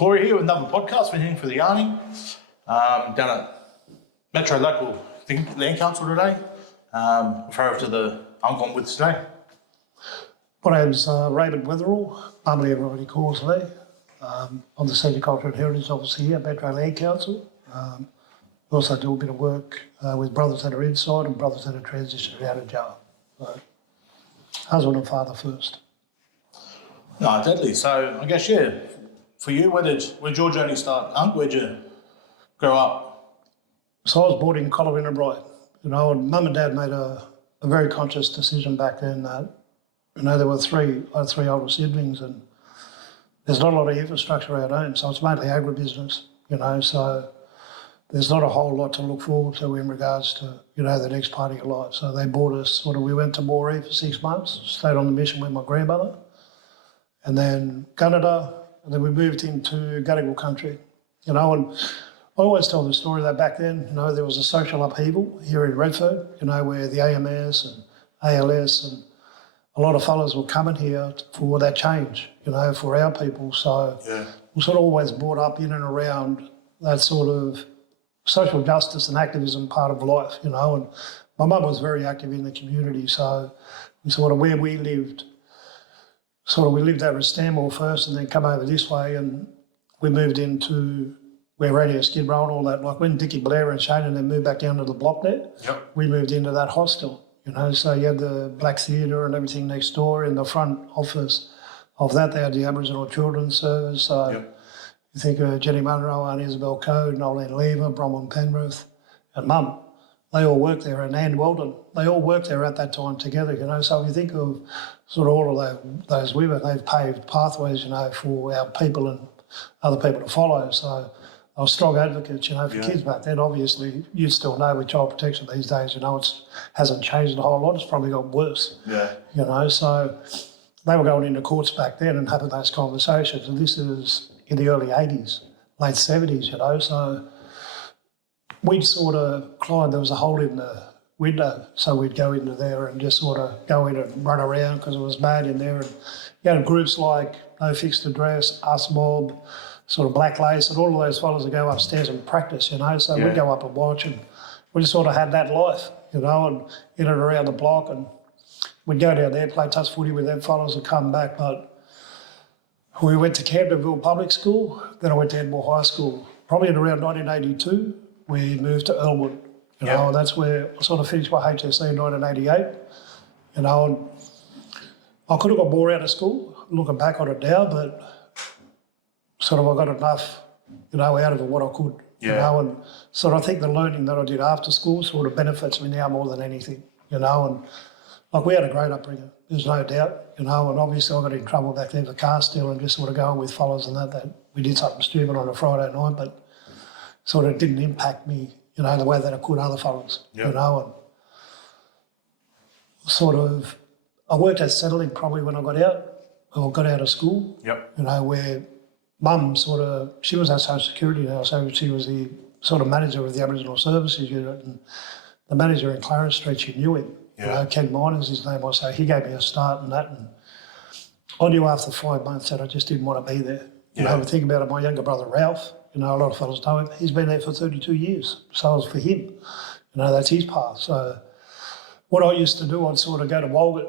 Corey here with another podcast. We're heading for the Yarning down at Metro Local Land Council today. Refer to the uncle I'm with today. My name's Raymond Weatherall, bubbly everybody calls me. I'm the Senior Culture and Heritage Officer here at Metro Land Council. I also do a bit of work with brothers that are inside and brothers that are transitioning out of jail. So, husband and father first. No, deadly. So I guess, for you, where did your journey start? Where'd you grow up? So I was born in Colorado, Bright. And Mum and Dad made a very conscious decision back then that, I had three older siblings and there's not a lot of infrastructure around home, so it's mainly agribusiness, so there's not a whole lot to look forward to in regards to, the next part of your life. So they brought us, we went to Moree for 6 months, stayed on the mission with my grandmother, and then Gunnedah, and then we moved into Gadigal country, and I always tell the story that back then, there was a social upheaval here in Redfern, where the AMS and ALS and a lot of fellas were coming here for that change, for our people. So we sort of always brought up in and around that sort of social justice and activism part of life, and my mum was very active in the community. So we sort of where we lived, we lived over at Stanmore first and then come over this way, and we moved into where Radio Skid Row and all that. Like when Dickie Blair and Shane and then moved back down to the block there, we moved into that hostel. So you had the Black Theatre and everything next door. In the front office of that, they had the Aboriginal Children's Service. So you think of Jenny Munro, Aunt Isabel Code, Nolene Lever, Bronwyn Penrith, and Mum. They all worked there, and Ann Weldon. They all worked there at that time together, So if you think of sort of all of those women, they've paved pathways, for our people and other people to follow. So I was strong advocates, for kids back then. Obviously, you still know with child protection these days, it hasn't changed a whole lot. It's probably got worse. So they were going into courts back then and having those conversations. And this is in the early 80s, late 70s, So we'd sort of climb, there was a hole in the window. So we'd go into there and just sort of go in and run around because it was bad in there. And you had groups like No Fixed Address, Us Mob, sort of Black Lace, and all of those fellas would go upstairs and practice, So we'd go up and watch, and we just sort of had that life, and in and around the block, and we'd go down there, play touch footy with them fellas and come back. But we went to Camdenville Public School, then I went to Edmore High School. Probably in around 1982, we moved to Elwood, and that's where I sort of finished my HSC in 1988, and I could have got more out of school, looking back on it now, but sort of I got enough, out of it what I could, and so I think the learning that I did after school sort of benefits me now more than anything, and like we had a great upbringing, there's no doubt, and obviously I got in trouble back then for car stealing, just sort of going with fellas and that we did something stupid on a Friday night, but sort of didn't impact me, the way that it could other fellas, and sort of, I worked at settling probably when I got out of school, where Mum she was at Social Security now, so she was the sort of manager of the Aboriginal Services Unit, and the manager in Clarence Street, she knew him. Ken Miners, his name was, so he gave me a start in that, and I knew after 5 months that I just didn't want to be there. Think about it, my younger brother Ralph, a lot of fellas know him, he's been there for 32 years, so it was for him, that's his path. So what I used to do, I'd sort of go to Walgett,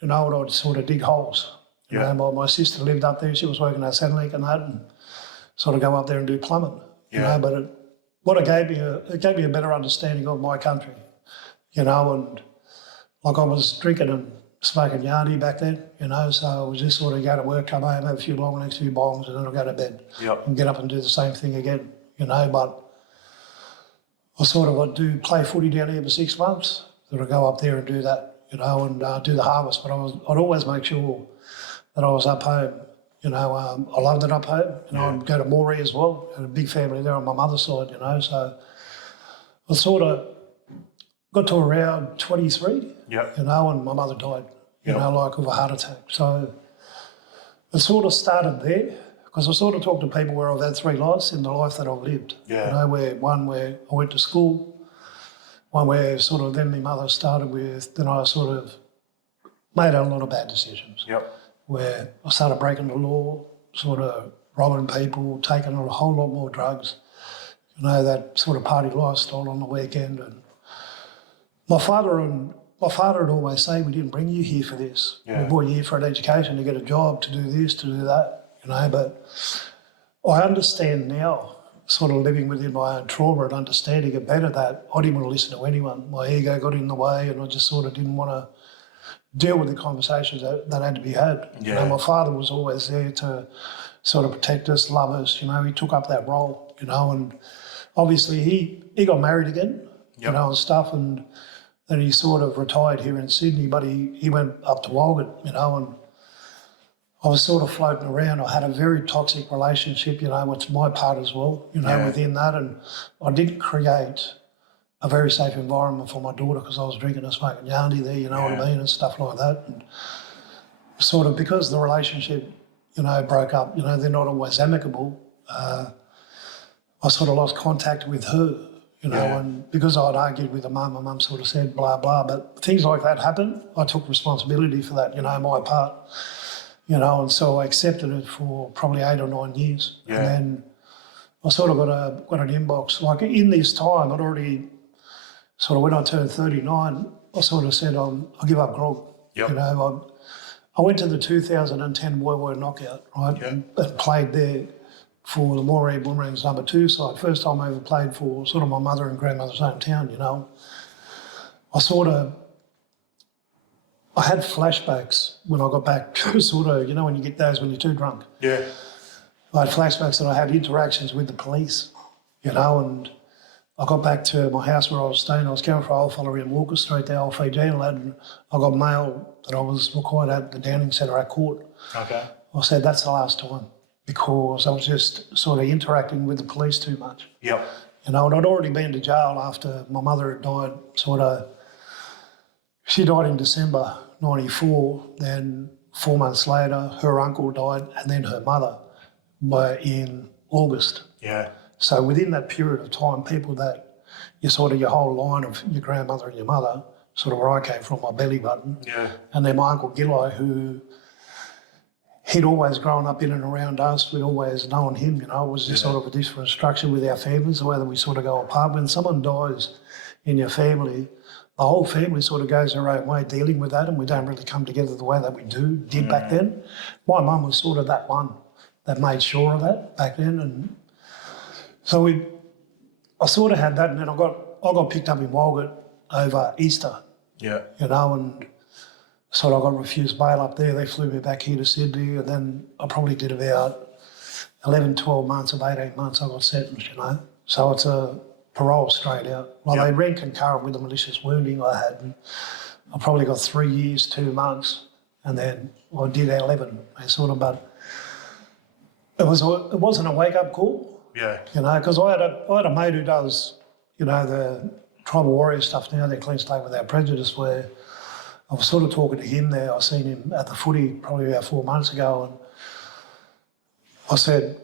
and I'd sort of dig holes. My sister lived up there, she was working at Centrelink and that, and sort of go up there and do plumbing, but it gave me a better understanding of my country, and like I was drinking and smoking yardy back then, so I was just sort of go to work, come home, have a few long necks, a few bongs, and then I'll go to bed and get up and do the same thing again, but I'd play footy down here for 6 months, then I'd go up there and do that, and do the harvest, but I'd always make sure that I was up home, I loved it up home, I'd go to Moree as well, had a big family there on my mother's side, so I sort of got to around 23, and my mother died, like of a heart attack. So it sort of started there, because I sort of talk to people where I've had 3 lives in the life that I've lived, where I went to school, one where sort of then my mother started with, then I sort of made a lot of bad decisions. Where I started breaking the law, sort of robbing people, taking a whole lot more drugs. You know, that sort of party lifestyle on the weekend. And my father would always say, we didn't bring you here for this. Yeah. We brought you here for an education, to get a job, to do this, to do that, you know. But I understand now, sort of living within my own trauma and understanding it better, that I didn't want to listen to anyone. My ego got in the way and I just sort of didn't want to deal with the conversations that had to be had. Yeah. You know, my father was always there to sort of protect us, love us, you know. He took up that role, you know, and obviously he got married again, you know, and stuff, and then he sort of retired here in Sydney, but he went up to Walgett, you know, and I was sort of floating around. I had a very toxic relationship, you know, which my part as well, you know, within that, and I didn't create a very safe environment for my daughter because I was drinking and smoking Yandy there, you know what I mean, and stuff like that. And sort of because the relationship, you know, broke up, you know, they're not always amicable, I sort of lost contact with her, you know, and because I'd argued with her mum, my mum sort of said blah, blah, but things like that happened. I took responsibility for that, you know, my part, you know, and so I accepted it for probably 8 or 9 years. Yeah. And then I sort of got an inbox. Like in this time, I'd already sort of, when I turned 39, I sort of said, I'll give up grog. Yep. You know, I went to the 2010 Woy knockout, right, and played there for the Moree Boomerangs #2 side. First time I ever played for sort of my mother and grandmother's hometown, you know. I had flashbacks when I got back to sort of, you know, when you get those when you're too drunk. Yeah. I had flashbacks that I had interactions with the police, you know, and I got back to my house where I was staying. I was going for a old fella in Walker Street, the old Fiji lad, and I got mail that I was required at the Downing Centre at court. Okay. I said, that's the last time, because I was just sort of interacting with the police too much. Yep. You know, and I'd already been to jail after my mother had died, she died in December 94, then 4 months later, her uncle died, and then her mother were in August. Yeah. So within that period of time, people that you sort of, your whole line of your grandmother and your mother, sort of where I came from, my belly button. Yeah. And then my Uncle Gillo, who he'd always grown up in and around us. We'd always known him, you know. It was just sort of a different structure with our families, the way that we sort of go apart. When someone dies in your family, the whole family sort of goes their own way dealing with that, and we don't really come together the way that we did back then. My mum was sort of that one that made sure of that back then, and so I sort of had that, and then I got picked up in Walgett over Easter. Yeah. You know, and sort of got refused bail up there. They flew me back here to Sydney, and then I probably did about 11, 12 months of 18 months I got sentenced, you know. So it's a parole straight out. Well, they ran concurrent with the malicious wounding I had, and I probably got 3 years, 2 months, and then I did 11. And sort of, but it wasn't a wake-up call. Yeah. You know, because I had a mate who does, you know, the tribal warrior stuff now, the Clean Slate Without Prejudice, where I was sort of talking to him there. I seen him at the footy probably about 4 months ago, and I said,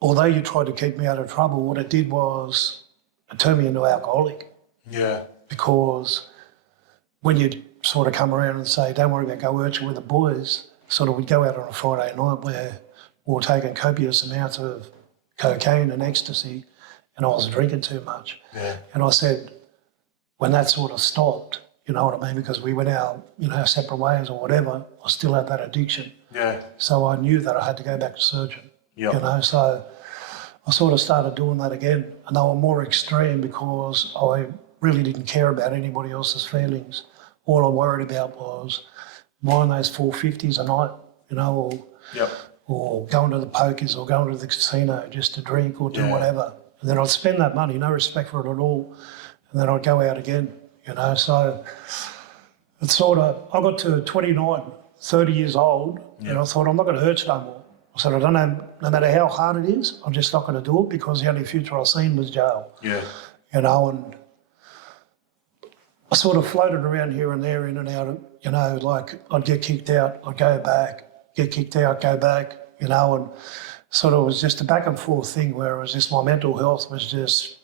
although you tried to keep me out of trouble, what it did was it turned me into an alcoholic. Yeah. Because when you sort of come around and say, don't worry about go urchin with the boys, sort of we'd go out on a Friday night where we were taking copious amounts of cocaine and ecstasy, and I was drinking too much. Yeah. And I said, when that sort of stopped, you know what I mean, because we went our, you know, separate ways or whatever, I still had that addiction. Yeah. So I knew that I had to go back to surgeon. Yep. You know, so I sort of started doing that again, and they were more extreme because I really didn't care about anybody else's feelings. All I worried about was buying those 450s a night, you know, or going to the pokies or going to the casino just to drink or do whatever. And then I'd spend that money, no respect for it at all, and then I'd go out again, you know. So it's sort of, I got to 29, 30 years old, and I thought, I'm not going to hurt you no more. I said, I don't know, no matter how hard it is, I'm just not going to do it because the only future I seen was jail. Yeah. You know, and I sort of floated around here and there, in and out, you know, like I'd get kicked out, I'd go back, get kicked out, go back, you know, and sort of was just a back and forth thing where it was just my mental health was just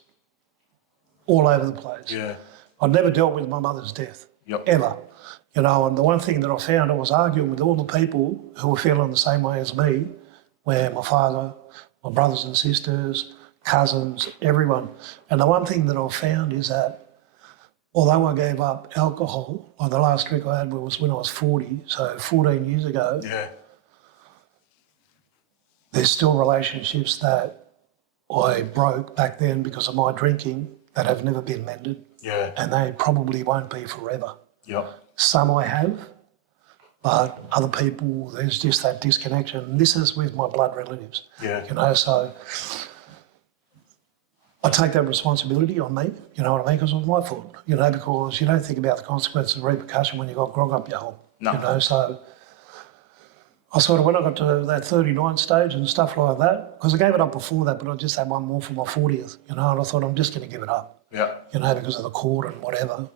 all over the place. Yeah. I'd never dealt with my mother's death, ever, you know, and the one thing that I found, I was arguing with all the people who were feeling the same way as me, where my father, my brothers and sisters, cousins, everyone. And the one thing that I've found is that although I gave up alcohol, like the last drink I had was when I was 40, so 14 years ago, Yeah. there's still relationships that I broke back then because of my drinking that have never been mended. Yeah. And they probably won't be forever. Yep. Some I have, but other people, there's just that disconnection. And this is with my blood relatives. Yeah. You know, so I take that responsibility on me, you know what I mean, because it was my fault, you know, because you don't think about the consequences and repercussion when you got grog up your hole. No. You know, so I sort of, when I got to that 39 stage and stuff like that, because I gave it up before that, but I just had one more for my 40th, you know, and I thought I'm just going to give it up. Yeah. You know, because of the court and whatever.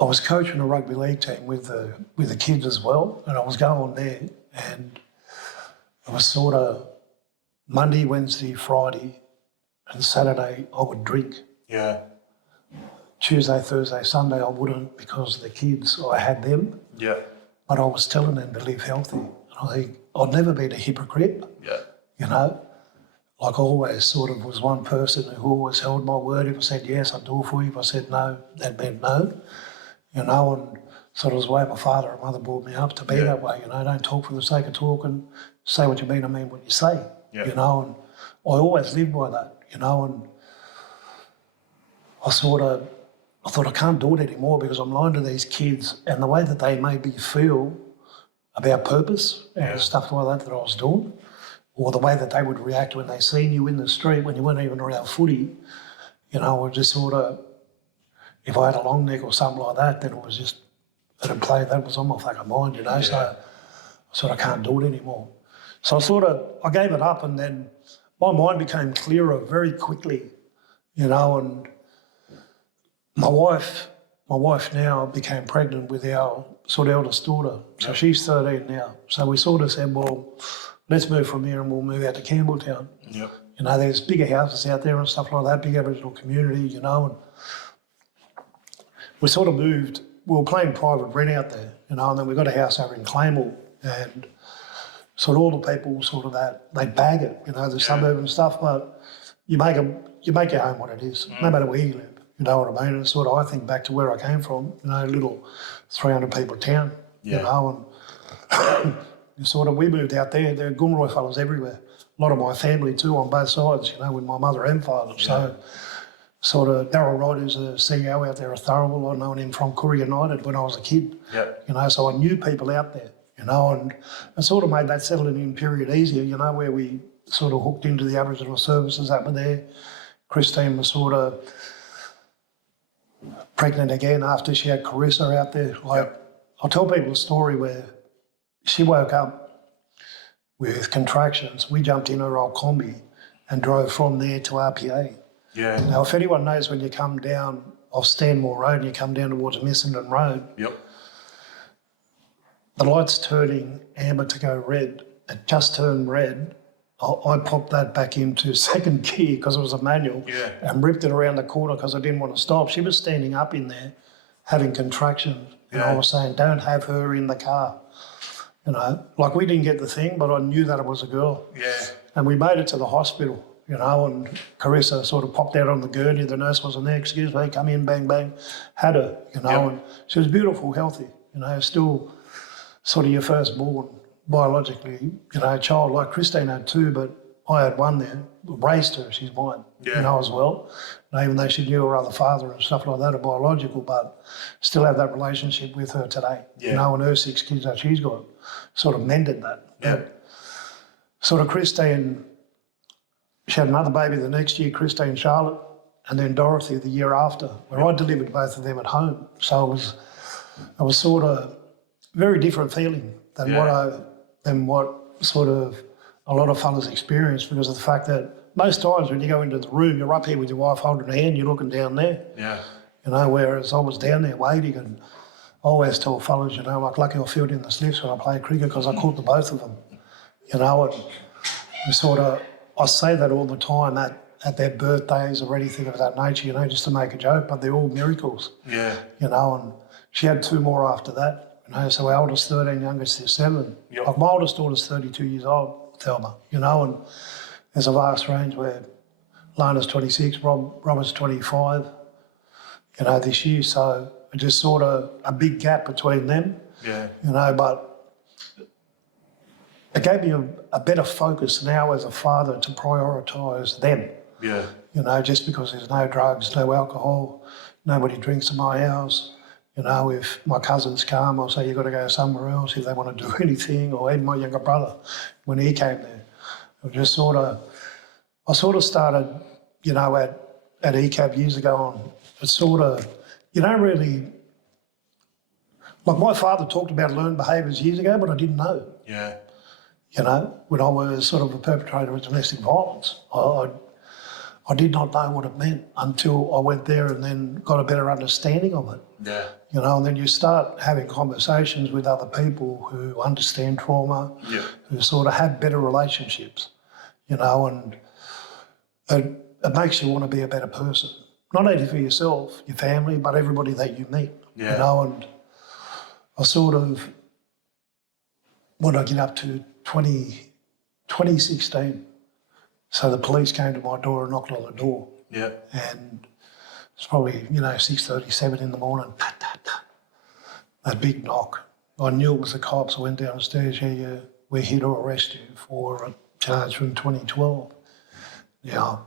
I was coaching a rugby league team with the kids as well, and I was going there, and it was sort of Monday, Wednesday, Friday, and Saturday I would drink. Yeah. Tuesday, Thursday, Sunday I wouldn't because the kids, I had them, Yeah. but I was telling them to live healthy. And I think I'd never been a hypocrite, Yeah. you know. Like I always sort of was one person who always held my word. If I said yes, I'd do it for you. If I said no, that meant no. You know, and sort of was the way my father and mother brought me up to be that way, you know, don't talk for the sake of talking, say what you mean, I mean what you say, you know, and I always lived by that, you know, and I thought I can't do it anymore because I'm lying to these kids and the way that they made me feel about purpose and stuff like that I was doing, or the way that they would react when they seen you in the street when you weren't even around footy, you know, I just sort of, if I had a long neck or something like that, then it was just, it'd play, that was on my fucking mind, you know, so I sort of can't do it anymore. So I gave it up and then my mind became clearer very quickly, you know, and my wife now became pregnant with our sort of eldest daughter. So she's 13 now. So we sort of said, well, let's move from here and we'll move out to Campbelltown. Yep. You know, there's bigger houses out there and stuff like that, big Aboriginal community, you know, and we sort of moved, we were playing private rent out there, you know, and then we got a house over in Claymore and sort of all the people sort of that, they bag it, you know, the suburb and stuff, but you make your home what it is, no matter where you live, you know what I mean? And it's sort of, I think back to where I came from, you know, a little 300 people town, you know, and sort of we moved out there, there are Goomroy fellas everywhere, a lot of my family too on both sides, you know, with my mother and father, so sort of Darryl Wright, who's a CEO out there at Thurroval, I'd known him from Koori United when I was a kid. You know, so I knew people out there, you know, and it sort of made that settling in period easier, you know, where we sort of hooked into the Aboriginal services that were there. Christine was sort of pregnant again after she had Carissa out there. Like, I'll tell people a story where she woke up with contractions. We jumped in her old combi and drove from there to RPA. Now, if anyone knows when you come down off Stanmore Road and you come down towards Missenden Road, the light's turning amber to go red. It just turned red. I popped that back into second gear because it was a manual and ripped it around the corner because I didn't want to stop. She was standing up in there having contractions and I was saying, don't have her in the car. You know, like we didn't get the thing, but I knew that it was a girl. And we made it to the hospital. You know, and Carissa sort of popped out on the gurney. The nurse wasn't there. Excuse me, come in, bang, bang. Had her, you know, and she was beautiful, healthy, you know, still sort of your firstborn, biologically, you know, child. Like Christine had two, but I had one there, raised her, she's mine, you know, as well. And even though she knew her other father and stuff like that are biological, but still have that relationship with her today. You know, and her 6 kids that she's got sort of mended that. But sort of Christine, she had another baby the next year, Christine Charlotte, and then Dorothy the year after, where I delivered both of them at home. So it was sort of very different feeling than what sort of a lot of fellas experience because of the fact that most times when you go into the room, you're up here with your wife holding her hand, you're looking down there. You know, whereas I was down there waiting and I always tell fellas, you know, like lucky I filled in the slips when I played cricket because I caught the both of them. You know, and sort of, I say that all the time at their birthdays or anything of that nature, you know, just to make a joke, but they're all miracles. You know, and she had 2 more after that, So our oldest 13, youngest is 7. Yep. Like my oldest daughter's 32 years old, Thelma, and there's a vast range where Lana's 26, Robert's 25, this year. So it's just sort of a big gap between them, Yeah. But it gave me a better focus now as a father to prioritise them, Yeah. just because there's no drugs, no alcohol, nobody drinks in my house. If my cousins come, I'll say, you've got to go somewhere else if they want to do anything, or even my younger brother, when he came there. I sort of started, at ECAB years ago on, it's sort of, you don't really, like my father talked about learned behaviours years ago, but I didn't know. Yeah. When I was sort of a perpetrator of domestic violence. I did not know what it meant until I went there and then got a better understanding of it. Yeah. And then you start having conversations with other people who understand trauma, Yeah. who sort of have better relationships, and it makes you want to be a better person. Not only for yourself, your family, but everybody that you meet, Yeah. and I sort of, when I get up to 2016, so the police came to my door and knocked on the door. Yeah. And it's probably, 6:37 in the morning. That big knock. I knew it was the cops. I went downstairs. Yeah, we're here to arrest you for a charge from 2012. Yeah.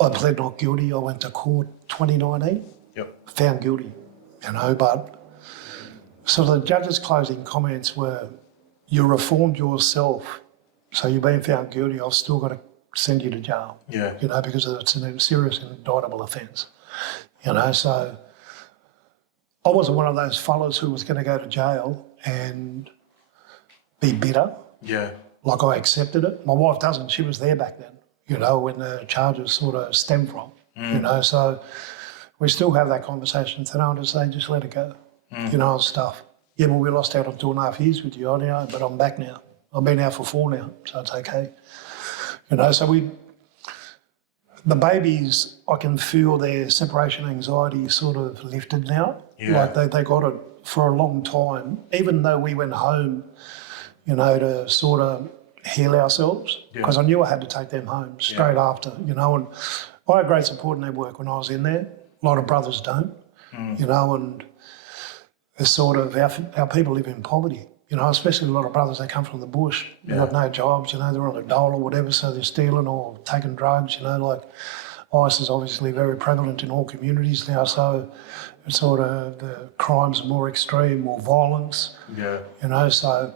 I pled not guilty. I went to court 2019. Yep. Found guilty, but so the judge's closing comments were, you reformed yourself, so you've been found guilty, I've still got to send you to jail. Yeah. Because it's a serious and indictable offence. So I wasn't one of those fellas who was going to go to jail and be bitter. Yeah. Like I accepted it. My wife doesn't. She was there back then, when the charges sort of stem from, So we still have that conversation today. I just say, just let it go, and stuff. Yeah, well, we lost out on 2.5 years with you, I know, but I'm back now. I've been out for 4 now, so it's okay. So the babies, I can feel their separation anxiety sort of lifted now. Yeah. Like they got it for a long time, even though we went home, to sort of heal ourselves, because I knew I had to take them home straight after, and I had great support network when I was in there. A lot of brothers don't, and it's sort of our people live in poverty. Especially a lot of brothers, they come from the bush. They've got no jobs, they're on a dole or whatever, so they're stealing or taking drugs, like ice is obviously very prevalent in all communities now, so it's sort of the crimes are more extreme, more violence, so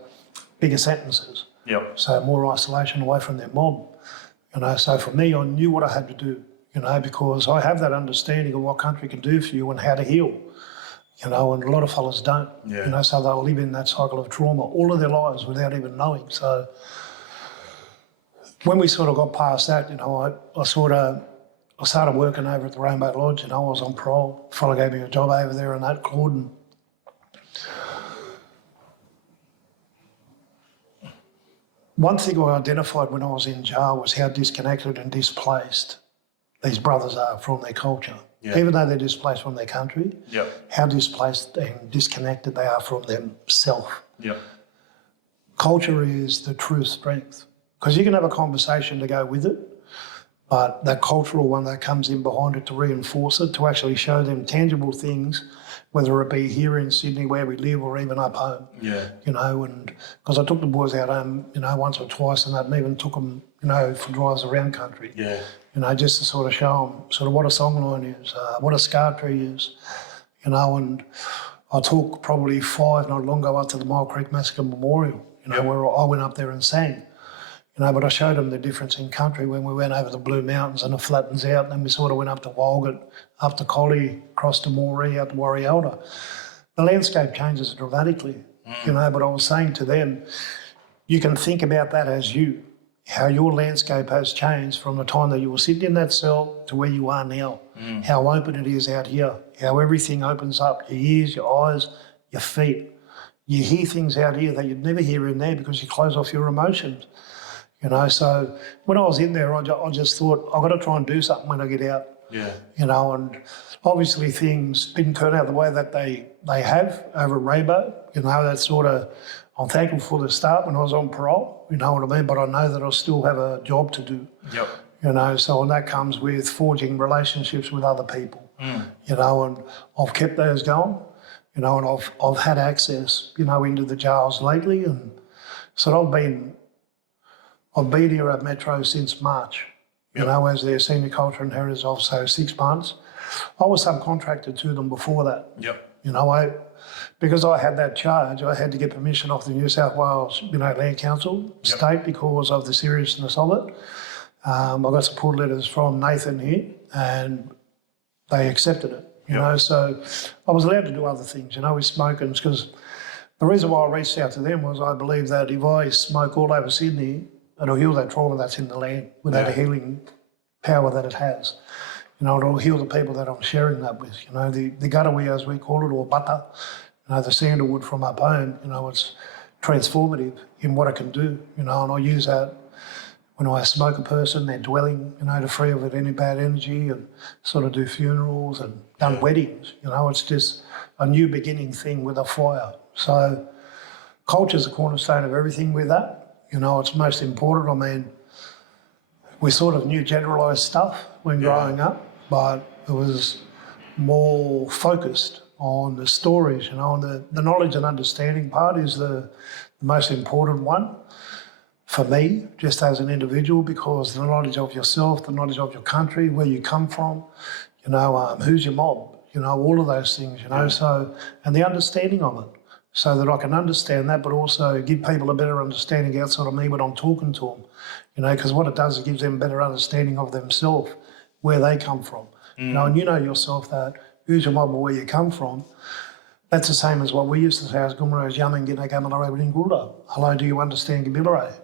bigger sentences. Yep. So more isolation away from their mob. So for me, I knew what I had to do, because I have that understanding of what country can do for you and how to heal. And a lot of fellas don't, so they'll live in that cycle of trauma all of their lives without even knowing. So when we sort of got past that, I started working over at the Rainbow Lodge, I was on parole. A fella gave me a job over there and that, Claude. One thing I identified when I was in jail was how disconnected and displaced these brothers are from their culture. Yeah. Even though they're displaced from their country, how displaced and disconnected they are from themselves. Yep. Culture is the true strength, because you can have a conversation to go with it, but that cultural one that comes in behind it to reinforce it, to actually show them tangible things, whether it be here in Sydney where we live or even up home. Yeah. And because I took the boys out home, once or twice and that, and even took them, for drives around country. Yeah. Just to sort of show them sort of what a songline is, what a scar tree is, and I took probably 5, not long ago, up to the Mile Creek Massacre Memorial, where I went up there and sang, but I showed them the difference in country when we went over the Blue Mountains and it flattens out, and then we sort of went up to Walgett, up to Collie, across to Moree, out to Warrialda. The landscape changes dramatically, but I was saying to them, you can think about that as you, how your landscape has changed from the time that you were sitting in that cell to where you are now, how open it is out here, how everything opens up, your ears, your eyes, your feet. You hear things out here that you'd never hear in there because you close off your emotions. So when I was in there, I just thought, I've got to try and do something when I get out. Yeah. You know, and obviously things didn't turn out the way that they have over at Rainbow. You know, that's sort of, I'm thankful for the start when I was on parole, you know what I mean? But I know that I still have a job to do. Yep. You know, so and that comes with forging relationships with other people. You know, and I've kept those going. You know, and I've had access, you know, into the jails lately, and so I've been here at Metro since March. You know, as their senior culture and heritage officer, 6 months. I was subcontracted to them before that. Yep. You know, because I had that charge, I had to get permission off the New South Wales, you know, Land Council, state, because of the seriousness of it. I got support letters from Nathan here, and they accepted it. You know, so I was allowed to do other things, you know, with smoking, because the reason why I reached out to them was I believe that if I smoke all over Sydney, it'll heal that trauma that's in the land without the healing power that it has. You know, it'll heal the people that I'm sharing that with. You know, the gutaway, as we call it, or butter, you know, the sandalwood from up home, you know, it's transformative in what it can do, you know, and I use that when I smoke a person, they're dwelling, you know, to free of any bad energy, and sort of do funerals and done weddings. You know, it's just a new beginning thing with a fire. So culture's the cornerstone of everything with that. You know, it's most important. I mean, we sort of knew generalised stuff when growing up, but it was more focused on the stories, you know, and the knowledge and understanding part is the most important one for me, just as an individual, because the knowledge of yourself, the knowledge of your country, where you come from, you know, who's your mob, you know, all of those things, you know, so, and the understanding of it, so that I can understand that, but also give people a better understanding outside of me when I'm talking to them, you know, because what it does, it gives them a better understanding of themselves, where they come from. You know, and you know yourself that who's your mob or where you come from, that's the same as what we used to say as Gummaros Yaman Gina Gamalare Within Gulda. Hello, do you understand Gabilare?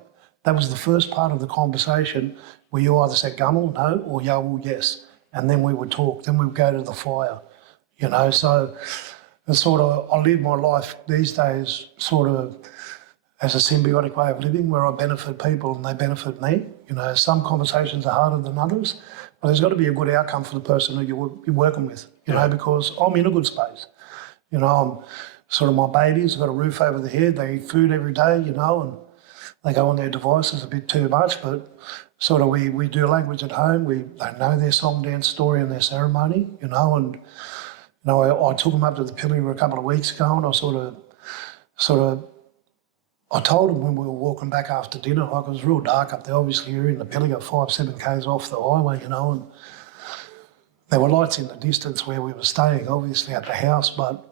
That was the first part of the conversation where you either said Gummel, no, or Yawul, yes. And then we would talk, then we would go to the fire, you know. So it's sort of, I live my life these days sort of as a symbiotic way of living where I benefit people and they benefit me. You know, some conversations are harder than others, but there's got to be a good outcome for the person who you're working with, you know, because I'm in a good space. You know, I'm sort of, my babies have got a roof over their head, they eat food every day, you know, and they go on their devices a bit too much, but sort of we do language at home. They know their song, dance, story and their ceremony, you know, and, you know, I took them up to the Pilliga a couple of weeks ago and I I told them when we were walking back after dinner, like it was real dark up there, obviously you're in the Pilliga 5-7 k's off the highway, you know, and there were lights in the distance where we were staying, obviously at the house, but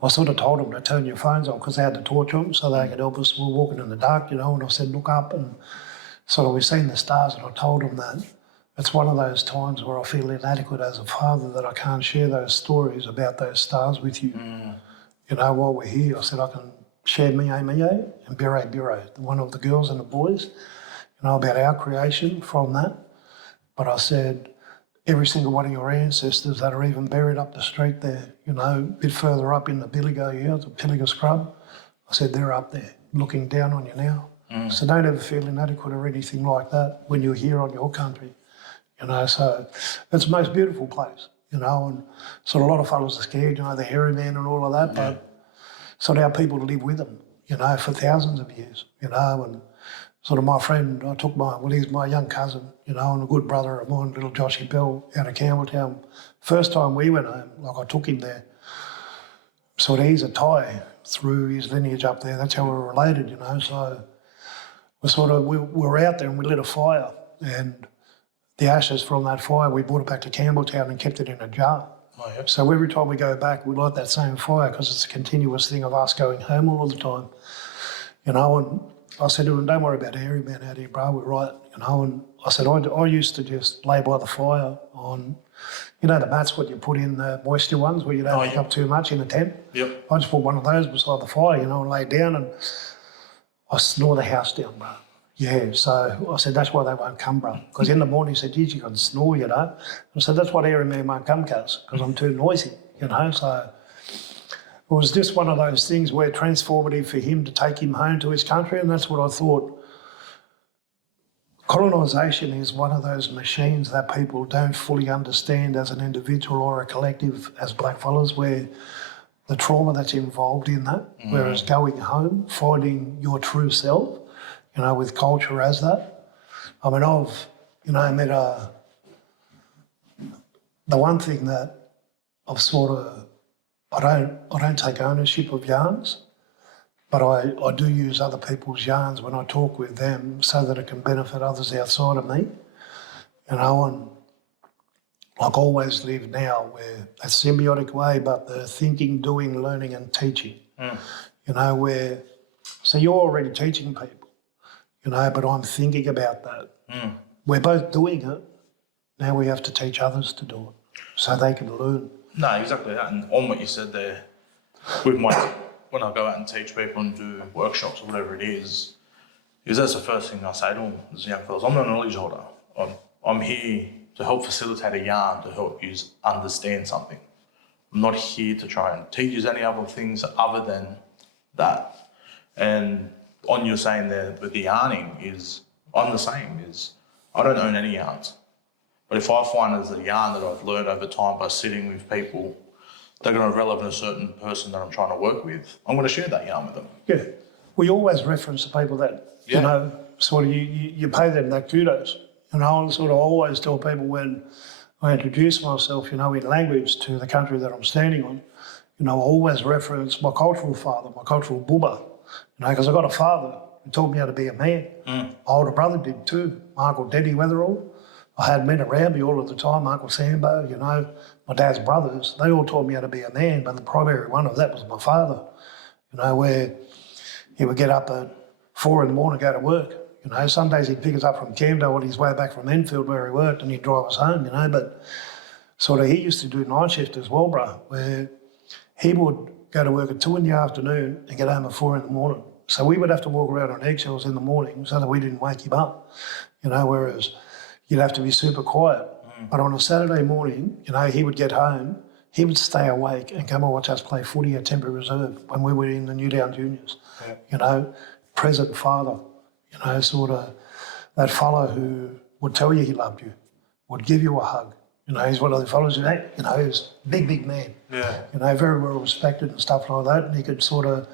I sort of told them to turn your phones on because they had to torch them so they could help us. We were walking in the dark, you know, and I said, look up, and sort of we've seen the stars, and I told them that it's one of those times where I feel inadequate as a father that I can't share those stories about those stars with you. You know, while we're here, I said I can share Mie and Bire, one of the girls and the boys, you know, about our creation from that. But I said, every single one of your ancestors that are even buried up the street there, you know, a bit further up in the Pilliga here, the Pilliga scrub, I said, they're up there looking down on you now. So don't ever feel inadequate or anything like that when you're here on your country, you know. So it's the most beautiful place, you know, and sort of a lot of fellas are scared, you know, the hairy man and all of that, but sort of our people live with them, you know, for thousands of years, you know, and sort of my friend, I took he's my young cousin, you know, and a good brother of mine, little Joshy Bell, out of Campbelltown. First time we went home, like I took him there. So he's a Thai through his lineage up there. That's how we're related, you know. So we were out there and we lit a fire, and the ashes from that fire, we brought it back to Campbelltown and kept it in a jar. Oh, yeah. So every time we go back, we light that same fire because it's a continuous thing of us going home all the time, you know. And I said to him, don't worry about the hairy man out here, bro, we're right, you know. And I said, I used to just lay by the fire on, you know, the mats what you put in, the moisture ones where you don't pick up too much in a tent. Yep. I just put one of those beside the fire, you know, and lay down, and I snore the house down, bro. Yeah, so I said, that's why they won't come, bro. Because in the morning he said, geez, you can snore, you know. I said, that's why the hairy man won't come, cuz, because I'm too noisy, you know. So it was just one of those things where transformative for him to take him home to his country, and that's what I thought. colonisation is one of those machines that people don't fully understand as an individual or a collective as blackfellas, where the trauma that's involved in that, whereas going home, finding your true self, with culture as that. I mean, I've, met the one thing that I've I don't take ownership of yarns, but I do use other people's yarns when I talk with them so that it can benefit others outside of me, and like always live now where a symbiotic way, but the thinking, doing, learning and teaching, where, so you're already teaching people, but I'm thinking about that. We're both doing it, now we have to teach others to do it so they can learn. No, exactly that. And on what you said there, when I go out and teach people and do workshops or whatever it is that's the first thing I say to them as young fellas. I'm not a knowledge holder. I'm here to help facilitate a yarn, to help you understand something. I'm not here to try and teach you any other things other than that. And on your saying there with the yarning is, I'm the same, is I don't own any yarns. But if I find there's a yarn that I've learned over time by sitting with people, they're going to relevant a certain person that I'm trying to work with, I'm going to share that yarn with them. Yeah. We always reference the people that, sort of you pay them that kudos. I sort of always tell people when I introduce myself, in language to the country that I'm standing on, I always reference my cultural father, my cultural booba, because I got a father who taught me how to be a man. My older brother did too, my Uncle Raymond Weatherall. I had men around me all of the time, Uncle Sambo, my dad's brothers, they all taught me how to be a man, but the primary one of that was my father, where he would get up at 4 in the morning and go to work. Some days he'd pick us up from Camden on his way back from Enfield where he worked, and he'd drive us home, but sort of he used to do night shift as well, bro, where he would go to work at 2 in the afternoon and get home at 4 in the morning. So we would have to walk around on eggshells in the morning so that we didn't wake him up, whereas you'd have to be super quiet. But on a Saturday morning, he would get home, he would stay awake and come and watch us play footy at Temporary Reserve when we were in the Newtown Juniors. Present father, sort of that fellow who would tell you he loved you, would give you a hug. He's one of the fellows he's a big man. Yeah. Very well respected and stuff like that, and he could sort of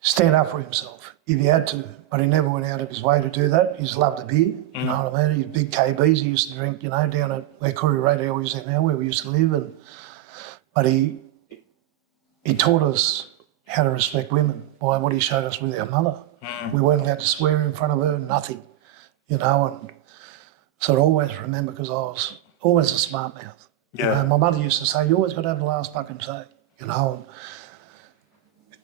stand up for himself if he had to, but he never went out of his way to do that. He just loved a beer, you know what I mean? He's big KBs he used to drink, down at where Koori Radio is now, where we used to live. But he taught us how to respect women by what he showed us with our mother. We weren't allowed to swear in front of her, nothing, and so I always remember, because I was always a smart mouth. Yeah. My mother used to say, you always got to have the last fucking say, and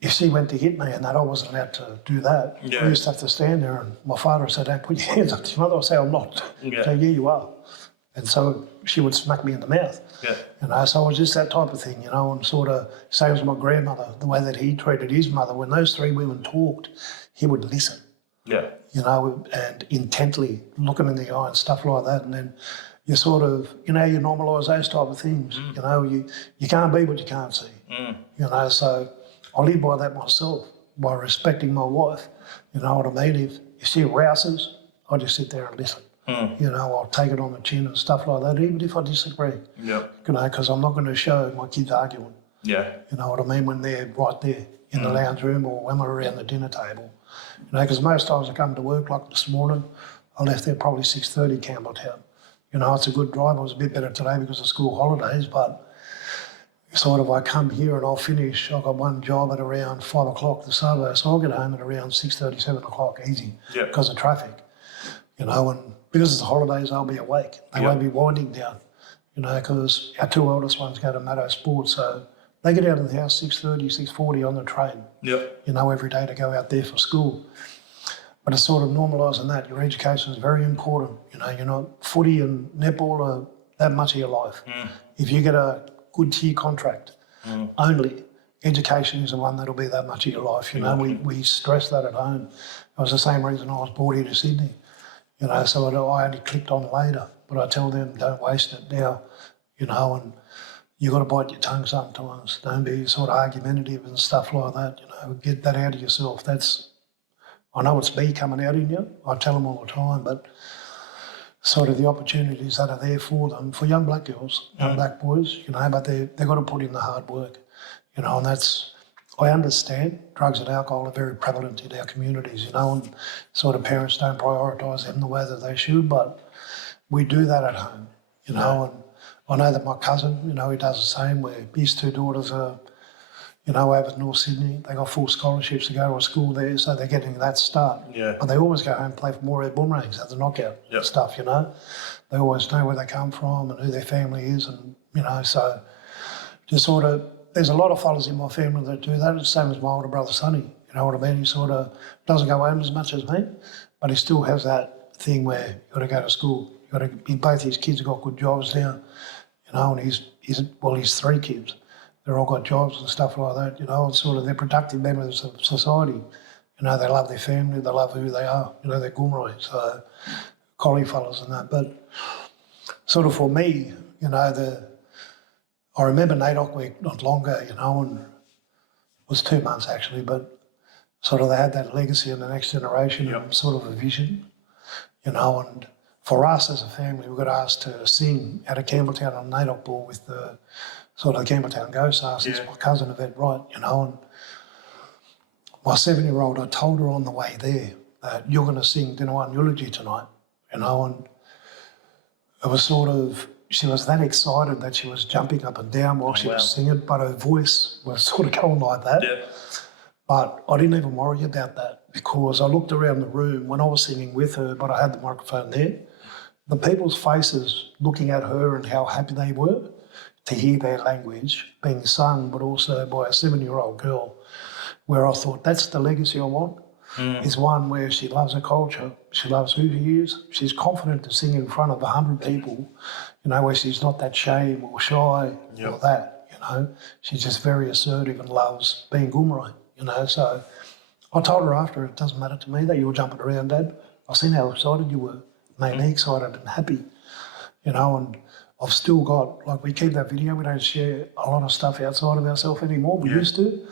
if she went to hit me and that, I wasn't allowed to do that. Yeah. I used to have to stand there, and my father said, don't put your hands up to your mother. I say, I'm not. Yeah. So, yeah, you are. And so she would smack me in the mouth. Yeah. So it was just that type of thing, and sort of, same as my grandmother, the way that he treated his mother. When those three women talked, he would listen. Yeah. And intently looking in the eye and stuff like that. And then you sort of, you normalise those type of things. You can't be what you can't see. So I live by that myself, by respecting my wife. You know what I mean? If she rouses, I just sit there and listen. I'll take it on the chin and stuff like that, even if I disagree. Yeah. Because I'm not going to show my kids arguing. Yeah. You know what I mean? When they're right there in the lounge room or when we're around the dinner table. Because most times I come to work, like this morning, I left there probably 6:30 Campbelltown. It's a good drive. It was a bit better today because of school holidays, but sort of I come here and I'll finish. I've got one job at around 5 o'clock the suburb, so I'll get home at around 6:30, 7 o'clock easy because of traffic. And because it's the holidays, I'll be awake. They won't be winding down, because our two oldest ones go to Maddo Sports, so they get out of the house 6:30, 6:40 on the train, every day to go out there for school. But it's sort of normalising that. Your education is very important. Footy and netball are that much of your life. If you get a good tier contract only, education is the one that'll be that much of your life. We stress that at home. It was the same reason I was brought here to Sydney. So I only clicked on later, but I tell them don't waste it now, and you got to bite your tongue sometimes. Don't be sort of argumentative and stuff like that. Get that out of yourself. That's I know it's me coming out in you. I tell them all the time, but sort of the opportunities that are there for them, for young black girls, young black boys, you know, but they've got to put in the hard work, you know, and that's, I understand drugs and alcohol are very prevalent in our communities, you know, and sort of parents don't prioritise them the way that they should, but we do that at home, you know, and I know that my cousin, you know, he does the same, where his two daughters are, you know, over at North Sydney. They got full scholarships to go to a school there, so they're getting that start. Yeah. But they always go home and play for more red boomerangs at the knockout stuff, you know. They always know where they come from and who their family is, and, you know, so just sort of, there's a lot of fellas in my family that do that. It's the same as my older brother Sonny, you know what I mean? He sort of doesn't go home as much as me, but he still has that thing where you've got to go to school. You've got to, both his kids have got good jobs now, you know, and he's 3 kids. They're all got jobs and stuff like that, you know, and sort of they're productive members of society. You know, they love their family, they love who they are, you know, they're Goomeri, so collie fellas and that. But sort of for me, you know, I remember NAIDOC week not longer, you know, and it was 2 months actually, but sort of they had that legacy in the next generation and sort of a vision, you know, and for us as a family, we got asked to sing at a Campbelltown on NAIDOC ball with the sort of the Campbelltown Ghosts asked us, my cousin Yvette Wright, you know, and my 7-year-old, I told her on the way there that you're going to sing Dinner One Eulogy tonight, you know, and it was sort of, she was that excited that she was jumping up and down while she was singing, but her voice was sort of going like that. Yeah. But I didn't even worry about that because I looked around the room when I was singing with her, but I had the microphone there. The people's faces looking at her and how happy they were to hear their language being sung, but also by a 7-year-old girl, where I thought that's the legacy I want, is one where she loves her culture, she loves who she is, she's confident to sing in front of 100 people, you know, where she's not that shame or shy or that, you know. She's just very assertive and loves being Goomeri, you know. So I told her after, it doesn't matter to me that you were jumping around, Dad. I've seen how excited you were. It made me excited and happy, you know, and I've still got, like, we keep that video, we don't share a lot of stuff outside of ourselves anymore. We used to, you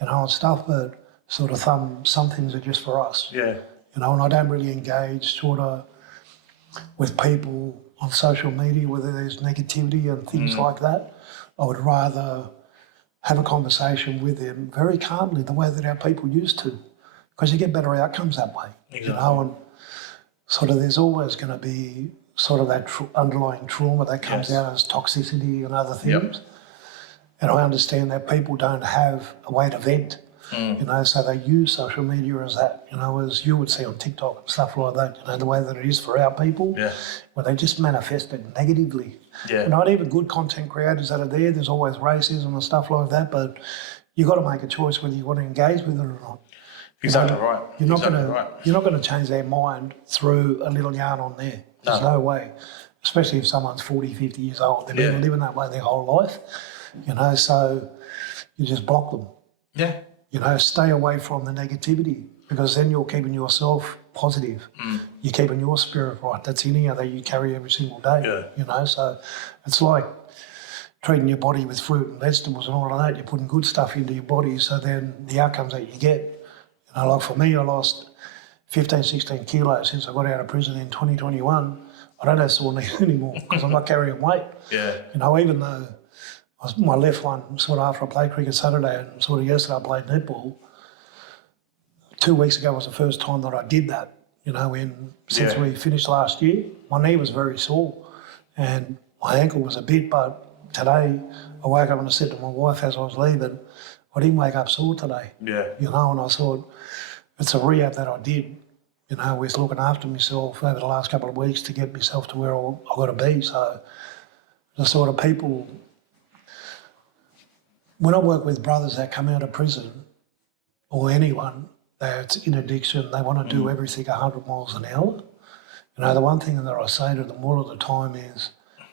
know, and stuff, but sort of some things are just for us. Yeah. You know, and I don't really engage sort of with people on social media, whether there's negativity and things like that. I would rather have a conversation with them very calmly, the way that our people used to, because you get better outcomes that way. Exactly. You know, and sort of there's always going to be sort of that underlying trauma that comes out as toxicity and other things. And I understand that people don't have a way to vent, you know, so they use social media as that, you know, as you would see on TikTok and stuff like that, you know, the way that it is for our people, where they just manifest it negatively. Yeah. And not even good content creators that are there, there's always racism and stuff like that, but you've got to make a choice whether you want to engage with it or not. Exactly right. You're not going to change their mind through a little yarn on there. There's no way, especially if someone's 40, 50 years old. They've been living that way their whole life, you know, so you just block them. Yeah. You know, stay away from the negativity because then you're keeping yourself positive. You're keeping your spirit right. That's in here that you carry every single day, you know, so it's like treating your body with fruit and vegetables and all of that. You're putting good stuff into your body, so then the outcomes that you get, you know, like for me, I lost 15, 16 kilos since I got out of prison in 2021. I don't have sore knees anymore because I'm not carrying weight. Yeah. You know, even though my left one, sort of after I played cricket Saturday and sort of yesterday I played netball, 2 weeks ago was the first time that I did that, you know, since we finished last year. My knee was very sore and my ankle was a bit, but today I woke up and I said to my wife as I was leaving, I didn't wake up sore today. Yeah. You know, and I thought, it's a rehab that I did, you know, with looking after myself over the last couple of weeks to get myself to where I've got to be. So the sort of people, when I work with brothers that come out of prison or anyone that's in addiction, they want to do everything 100 miles an hour. You know, the one thing that I say to them all of the time is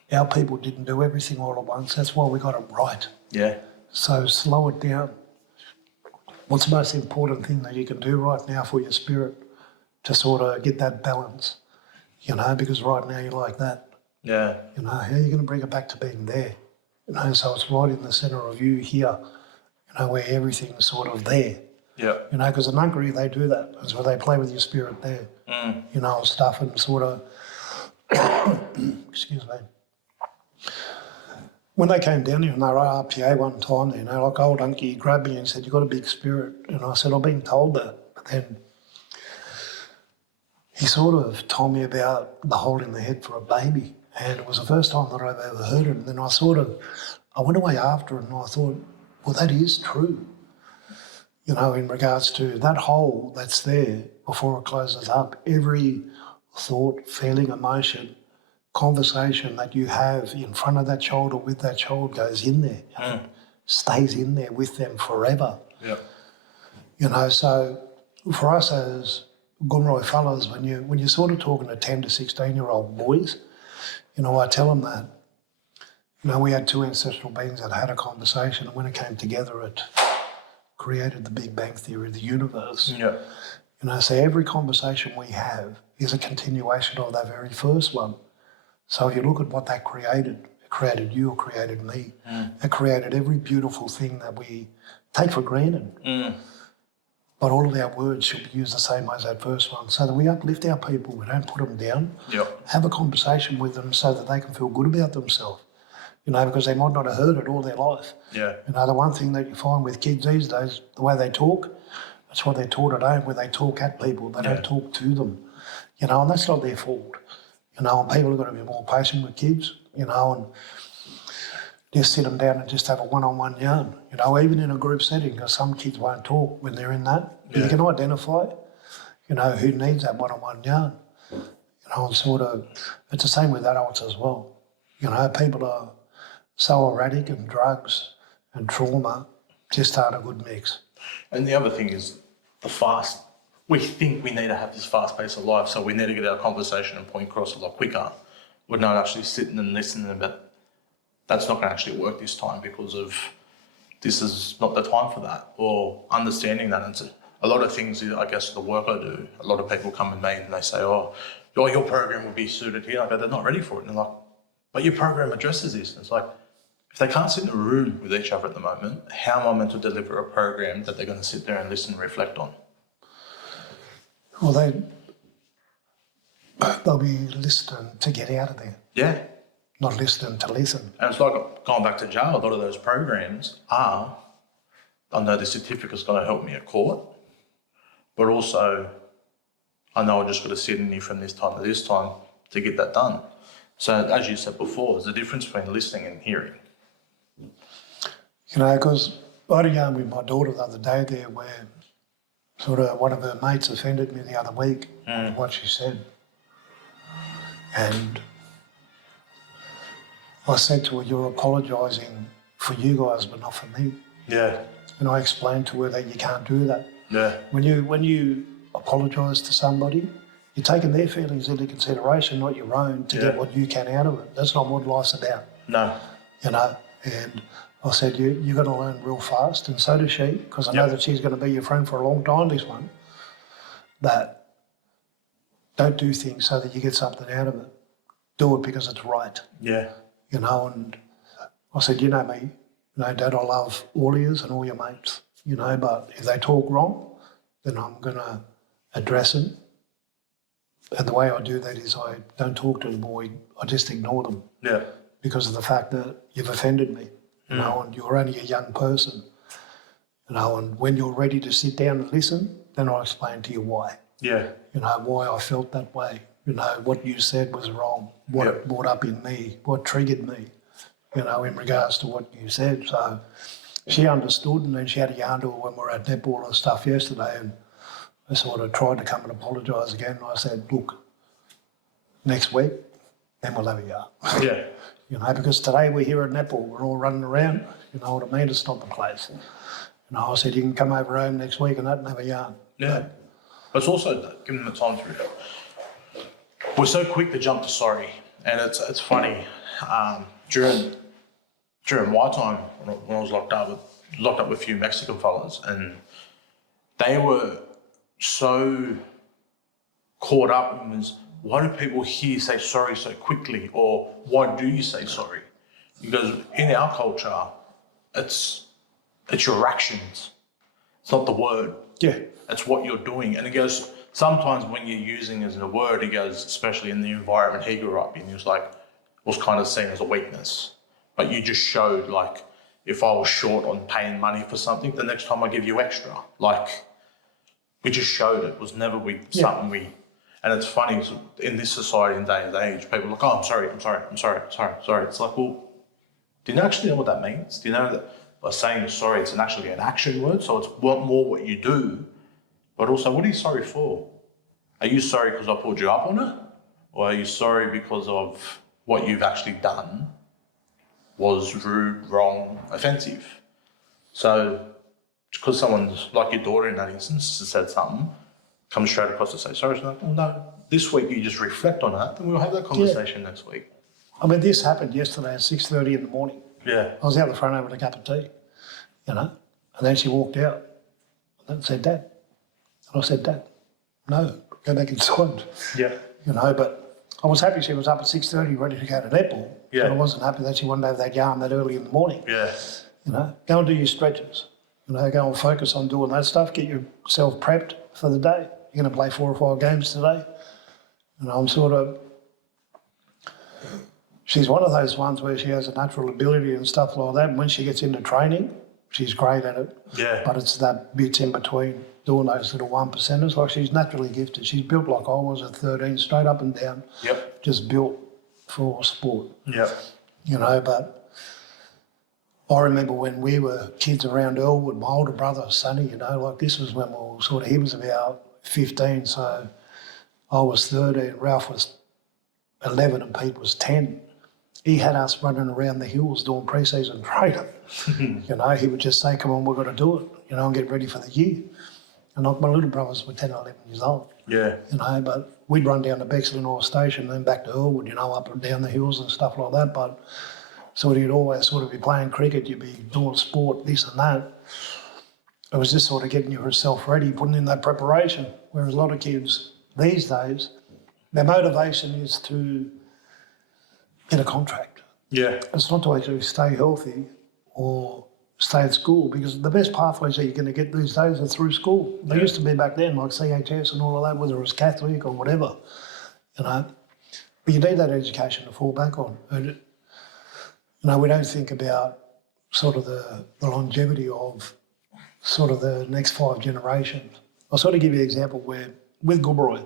our people didn't do everything all at once. That's why we got it right. Yeah. So slow it down. What's the most important thing that you can do right now for your spirit to sort of get that balance, you know, because right now you're like that. Yeah. You know, how are you going to bring it back to being there? You know, so it's right in the centre of you here, you know, where everything's sort of there. Yeah. You know, because in Nunkery they do that. That's where they play with your spirit there. You know, stuff and sort of, excuse me. When they came down here and they were RPA one time, you know, like old Unky grabbed me and said, "You've got a big spirit." And I said, "I've been told that." But then he sort of told me about the hole in the head for a baby. And it was the first time that I've ever heard it. And then I went away after it and I thought, well, that is true. You know, in regards to that hole that's there before it closes up, every thought, feeling, emotion, conversation that you have in front of that child or with that child goes in there, you know, stays in there with them forever. Yeah. You know, so for us as Gunroy fellas, when you're sort of talking to 10 to 16-year-old boys, you know, I tell them that, you know, we had two ancestral beings that had a conversation, and when it came together, it created the Big Bang Theory of the universe. Yeah. You know, so every conversation we have is a continuation of that very first one. So if you look at what that created, it created you, it created me. It created every beautiful thing that we take for granted. But all of our words should be used the same way as that first one, so that we uplift our people, we don't put them down. Yep. Have a conversation with them so that they can feel good about themselves. You know, because they might not have heard it all their life. Yeah. You know, the one thing that you find with kids these days, the way they talk, that's what they're taught at home, where they talk at people, they don't talk to them. You know, and that's not their fault. You know, and people have got to be more patient with kids, you know, and just sit them down and just have a one-on-one yarn. You know, even in a group setting, because some kids won't talk when they're in that. But you can identify, you know, who needs that one-on-one yarn. You know, and sort of, it's the same with adults as well. You know, people are so erratic, and drugs and trauma just aren't a good mix. And the other thing is we think we need to have this fast pace of life, so we need to get our conversation and point across a lot quicker. We're not actually sitting and listening, but that's not going to actually work this time because of this is not the time for that, or understanding that. And a lot of things, I guess, the work I do, a lot of people come in me and they say, oh, your program would be suited here. I go, they're not ready for it. And they're like, but your program addresses this. And it's like, if they can't sit in a room with each other at the moment, how am I meant to deliver a program that they're going to sit there and listen and reflect on? Well, they'll be listening to get out of there. Yeah. Not listening to listen. And it's like going back to jail, a lot of those programs are, I know the certificate's going to help me at court, but also I know I just got to sit in here from this time to this time to get that done. So as you said before, there's a difference between listening and hearing. You know, because I had a yarn with my daughter the other day there where sort of one of her mates offended me the other week with what she said. And I said to her, you're apologising for you guys, but not for me. Yeah. And I explained to her that you can't do that. Yeah. When you apologise to somebody, you're taking their feelings into consideration, not your own, to get what you can out of it. That's not what life's about. No. You know, and I said, you're going to learn real fast, and so does she, because I know that she's going to be your friend for a long time, this one, that don't do things so that you get something out of it. Do it because it's right. Yeah. You know, and I said, you know me, you know, Dad, I love all of yous and all your mates, you know, but if they talk wrong, then I'm going to address it. And the way I do that is I don't talk to them, or I just ignore them. Yeah. Because of the fact that you've offended me, you know, and you're only a young person, you know, and when you're ready to sit down and listen, then I'll explain to you why. Yeah. You know, why I felt that way. You know, what you said was wrong, what it brought up in me, what triggered me, you know, in regards to what you said. So she understood, and then she had a yarn to her when we were at netball and stuff yesterday, and I sort of tried to come and apologise again. And I said, look, next week, then we'll have a yarn. Yeah. You know, because today we're here at netball, we're all running around, you know what I mean? It's not the place. You know, I said, you can come over home next week and that and have a yarn. Yeah. But it's also giving them the time to react. We're so quick to jump to sorry, and it's funny. During my time when I was locked up with a few Mexican fellas, and they were so caught up in this, why do people here say sorry so quickly, or why do you say sorry? Because in our culture, it's your actions. It's not the word. Yeah. It's what you're doing. And he goes, sometimes when you're using as a word, he goes, especially in the environment he grew up in, he was like, was kind of seen as a weakness. But you just showed, like, if I was short on paying money for something, the next time I give you extra. Like, we just showed it. It was never something we... And it's funny, in this society and day and age, people are like, oh, I'm sorry. It's like, well, do you actually know what that means? Do you know that by saying sorry, it's actually an action word? So it's more what you do, but also, what are you sorry for? Are you sorry because I pulled you up on it? Or are you sorry because of what you've actually done was rude, wrong, offensive? So, because someone's, like your daughter in that instance, has said something, come straight across to say sorry. So like, well, no, this week you just reflect on that, then we'll have that conversation next week. I mean, this happened yesterday at 6:30 in the morning. Yeah. I was out the front having a cup of tea, you know, and then she walked out and said, Dad. And I said, Dad, no, go back inside. Yeah. You know, but I was happy she was up at 6:30 ready to go to netball. Yeah. But I wasn't happy that she wanted to have that yarn that early in the morning. Yeah. You know, go and do your stretches. You know, go and focus on doing that stuff. Get yourself prepped for the day. You're going to play 4 or 5 games today. You know, I'm sort of... She's one of those ones where she has a natural ability and stuff like that. And when she gets into training, she's great at it. Yeah. But it's that bit in between doing those little 1%ers. Like, she's naturally gifted. She's built like I was at 13, straight up and down. Yep. Just built for sport. Yep. You know, but I remember when we were kids around Elwood, my older brother, Sonny, you know, like this was when we were sort of, he was about 15, so I was 13, Ralph was 11 and Pete was 10. He had us running around the hills doing pre-season training. You know, he would just say, come on, we've got to do it, you know, and get ready for the year. And like my little brothers were 10 or 11 years old. Yeah. You know, but we'd run down to Bexley North Station, then back to Elwood, you know, up and down the hills and stuff like that. But so you'd always sort of be playing cricket, you'd be doing sport, this and that. It was just sort of getting yourself ready, putting in that preparation. Whereas a lot of kids these days, their motivation is to get a contract. Yeah. It's not to actually stay healthy or stay at school, because the best pathways that you're going to get these days are through school. They used to be back then, like CHS and all of that, whether it was Catholic or whatever, you know. But you need that education to fall back on. And, you know, we don't think about sort of the longevity of sort of the next 5 generations. I'll sort of give you an example where, with Goomera,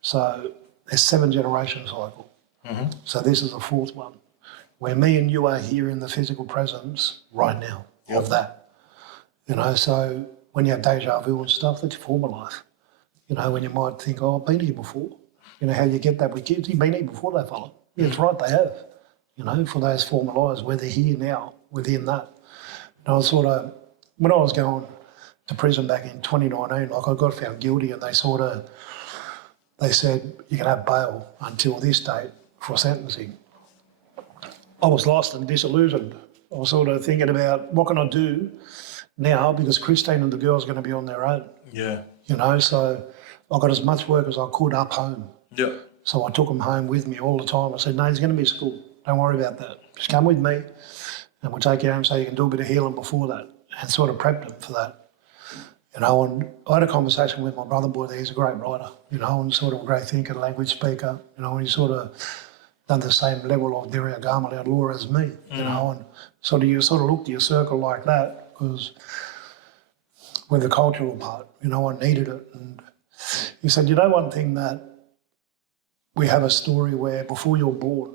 so there's 7 generation cycle. Mm-hmm. So this is the 4th one, where me and you are here in the physical presence right now of that. You know, so when you have deja vu and stuff, that's your former life. You know, when you might think, oh, I've been here before. You know, how you get that with kids, you've been here before that fella. Yeah, it's right, they have. You know, for those former lives, where they're here now, within that. And I was sort of, when I was going to prison back in 2019, like I got found guilty, and they said, you can have bail until this date for sentencing. I was lost and disillusioned. I was sort of thinking about, what can I do now, because Christine and the girls are going to be on their own. Yeah. You know, so I got as much work as I could up home. Yeah. So I took them home with me all the time. I said, no, there's going to be a school. Don't worry about that. Just come with me and we'll take you home so you can do a bit of healing before that, and sort of prepped them for that. You know, and I had a conversation with my brother boy there. He's a great writer, you know, and sort of a great thinker, language speaker, you know, and he's sort of done the same level of Diriyah Gamal outlaw as me, you know, and sort of you sort of look to your circle like that, because with the cultural part, you know, I needed it. And he said, you know, one thing that we have a story where before you're born,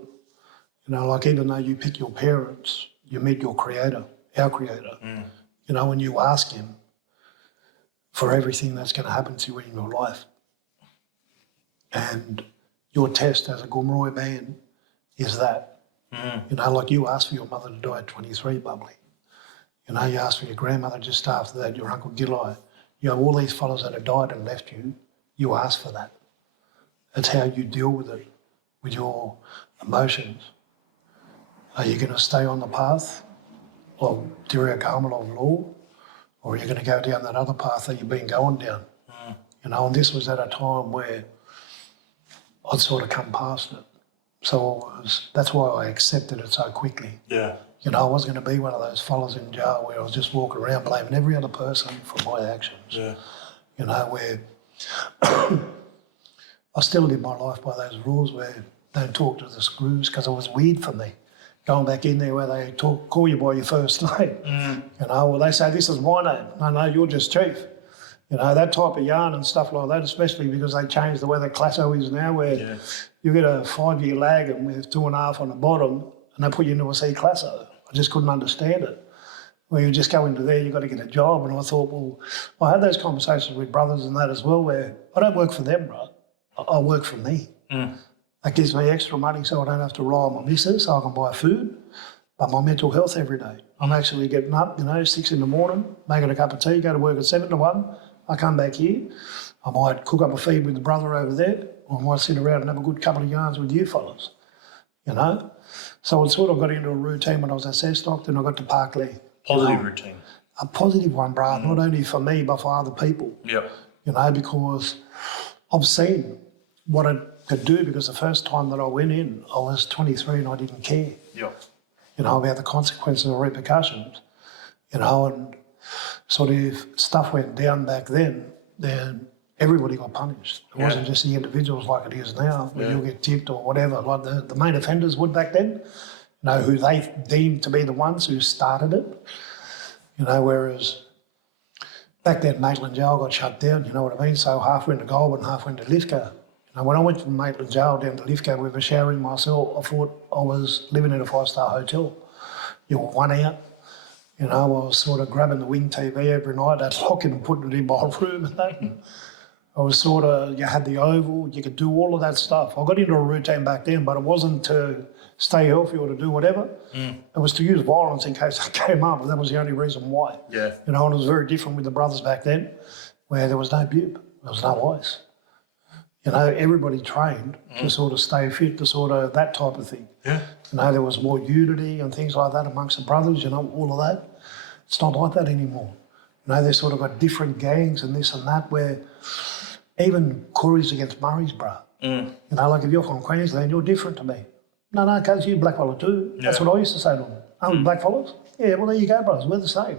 you know, like even though you pick your parents, you meet your creator, our creator, you know, and you ask him for everything that's going to happen to you in your life. And your test as a Goomera man is that. You know, like you asked for your mother to die at 23, Bubbly. You know, you asked for your grandmother just after that, your Uncle Gilai. You know, all these fellas that have died and left you, you asked for that. That's how you deal with it, with your emotions. Are you going to stay on the path of Diriyah Gamal of law, or are you going to go down that other path that you've been going down? You know, and this was at a time where I'd sort of come past it. So that's why I accepted it so quickly. Yeah. You know, I was going to be one of those fellas in jail where I was just walking around blaming every other person for my actions. Yeah. you know, where I still live my life by those rules where don't talk to the screws, because it was weird for me. Going back in there where they call you by your first name. You know, well, they say, this is my name. No, you're just chief. You know, that type of yarn and stuff like that, especially because they changed the way the classo is now, where you get a 5-year lag and with 2.5 on the bottom, and they put you into a C classo. I just couldn't understand it. Well, you just go into there, you've got to get a job. And I thought, well, I had those conversations with brothers and that as well, where I don't work for them, bro. I work for me. That gives me extra money so I don't have to rely on my missus, so I can buy food, but my mental health every day. I'm actually getting up, 6 in the morning, making a cup of tea, go to work at 7 to 1. I come back here, I might cook up a feed with the brother over there, or I might sit around and have a good couple of yarns with you fellas, So it sort of got into a routine when I was at Cessnock, then I got to Parkley. Positive routine. A positive one, bro, not only for me, but for other people. Yep. Because I've seen what it could do, because the first time that I went in, I was 23 and I didn't care, about the consequences or repercussions, and sort of stuff went down back then everybody got punished. It wasn't just the individuals like it is now, where you'll get tipped or whatever, like the main offenders would back then, who they deemed to be the ones who started it, whereas back then Maitland Jail got shut down, you know what I mean? So half went to Goulburn, half went to Lithgow. When I went from Maitland Jail down to Lithgow with a shower in myself, I thought I was living in a 5-star hotel. You were one out. I was sort of grabbing the Wing TV every night, I'd lock it and putting it in my room and that. I was sort of, you had the Oval, you could do all of that stuff. I got into a routine back then, but it wasn't to stay healthy or to do whatever. It was to use violence in case I came up, and that was the only reason why. Yeah. And it was very different with the brothers back then, where there was no bube, there was no ice. Everybody trained to sort of stay fit, to sort of that type of thing. Yeah. There was more unity and things like that amongst the brothers, all of that. It's not like that anymore. They sort of got different gangs and this and that, where even Corey's against Murray's, bro. Like if you're from Queensland, you're different to me. No, because you blackfellas too. Yeah. That's what I used to say to them. Aren't we blackfellas? Yeah, well, there you go, brothers. We're the same.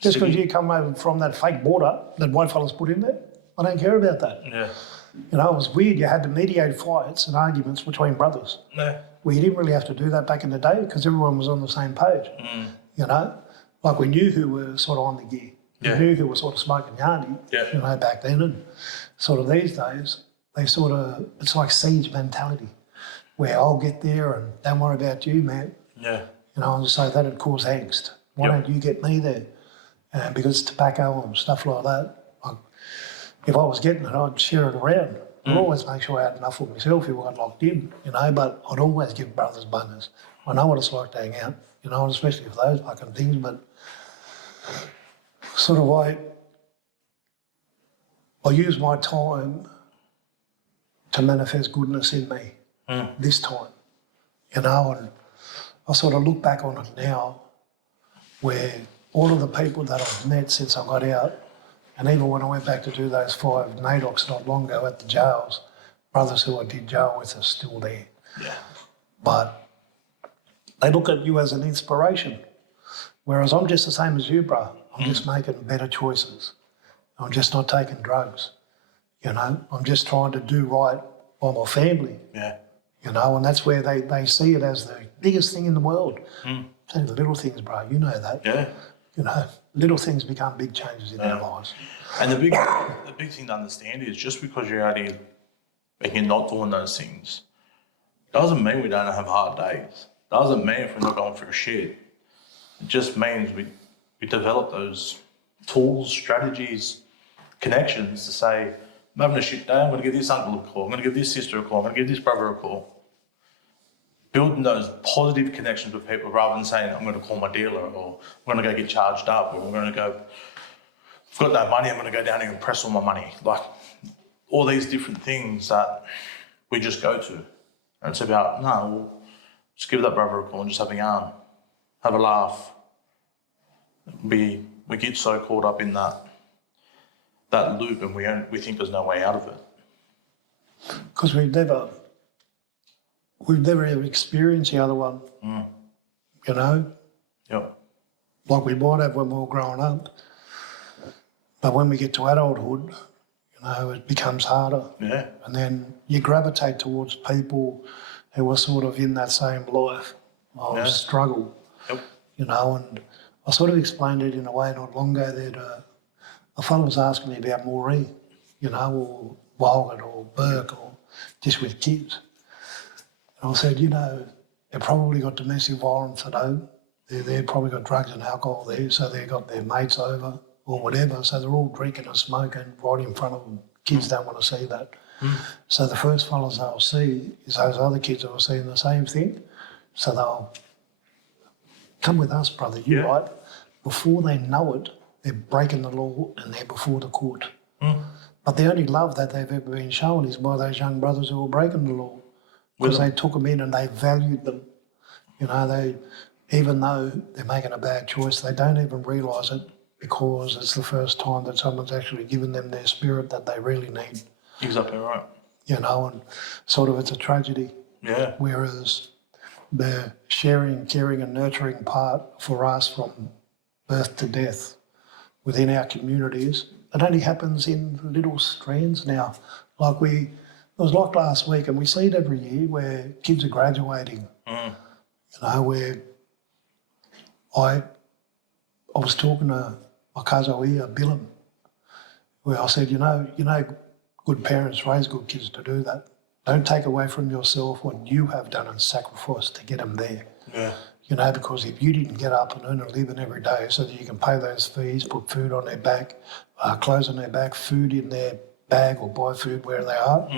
Just because you come over from that fake border that white fellas put in there, I don't care about that. Yeah. It was weird. You had to mediate fights and arguments between brothers. Yeah. Well, you didn't really have to do that back in the day because everyone was on the same page. Like we knew who were sort of on the gear. Yeah. We knew who were sort of smoking yardy, back then. And sort of these days, it's like siege mentality, where I'll get there and don't worry about you, man. Yeah. And so that'd cause angst. Why don't you get me there? Because tobacco and stuff like that. If I was getting it, I'd share it around. I'd always make sure I had enough for myself if I got locked in, but I'd always give brothers bonus. I know what it's like to hang out, and especially for those fucking things, but sort of I use my time to manifest goodness in me this time, and I sort of look back on it now, where all of the people that I've met since I got out, and even when I went back to do those 5 NAIDOCs not long ago at the jails, brothers who I did jail with are still there. Yeah. But they look at you as an inspiration, whereas I'm just the same as you, bro. I'm just making better choices. I'm just not taking drugs. I'm just trying to do right by my family. Yeah. And that's where they see it as the biggest thing in the world. So the little things, bro, you know that. Yeah. Little things become big changes in our lives. And the big thing to understand is just because you're out here and you're not doing those things, doesn't mean we don't have hard days. Doesn't mean if we're not going through shit. It just means we develop those tools, strategies, connections to say, I'm having a shit day, I'm going to give this uncle a call, I'm going to give this sister a call, I'm going to give this brother a call. Building those positive connections with people rather than saying, I'm going to call my dealer, or I'm going to go get charged up, or I'm going to go, I've got no money, I'm going to go down here and press all my money. Like all these different things that we just go to. And it's about, no, just give that brother a call and just have a yarn, have a laugh. We get so caught up in that loop, and we think there's no way out of it. Because we've never ever experienced the other one, Yep. like we might have when we were growing up. But when we get to adulthood, it becomes harder. Yeah. And then you gravitate towards people who are sort of in that same life of struggle. Yep. And I sort of explained it in a way not long ago that a fellow was asking me about Maureen, or Walgett or Burke or just with kids. And I said, they've probably got domestic violence at home. They've probably got drugs and alcohol there, so they've got their mates over or whatever, so they're all drinking and smoking right in front of them. Kids don't want to see that. So the first fellas they'll see is those other kids who are seeing the same thing. So they'll come with us, brother, you're right. Before they know it, they're breaking the law and they're before the court. But the only love that they've ever been shown is by those young brothers who were breaking the law. Because they took them in and they valued them. They, even though they're making a bad choice, they don't even realise it because it's the first time that someone's actually given them their spirit that they really need. Exactly right. And sort of it's a tragedy. Yeah. Whereas the sharing, caring and nurturing part for us from birth to death within our communities, it only happens in little strands now. It was like last week, and we see it every year where kids are graduating. Where I was talking to my cousin here, Billum, where I said, good parents raise good kids to do that. Don't take away from yourself what you have done and sacrificed to get them there. Yeah. Because if you didn't get up and earn a living every day so that you can pay those fees, put food on their back, clothes on their back, food in their bag or buy food where they are,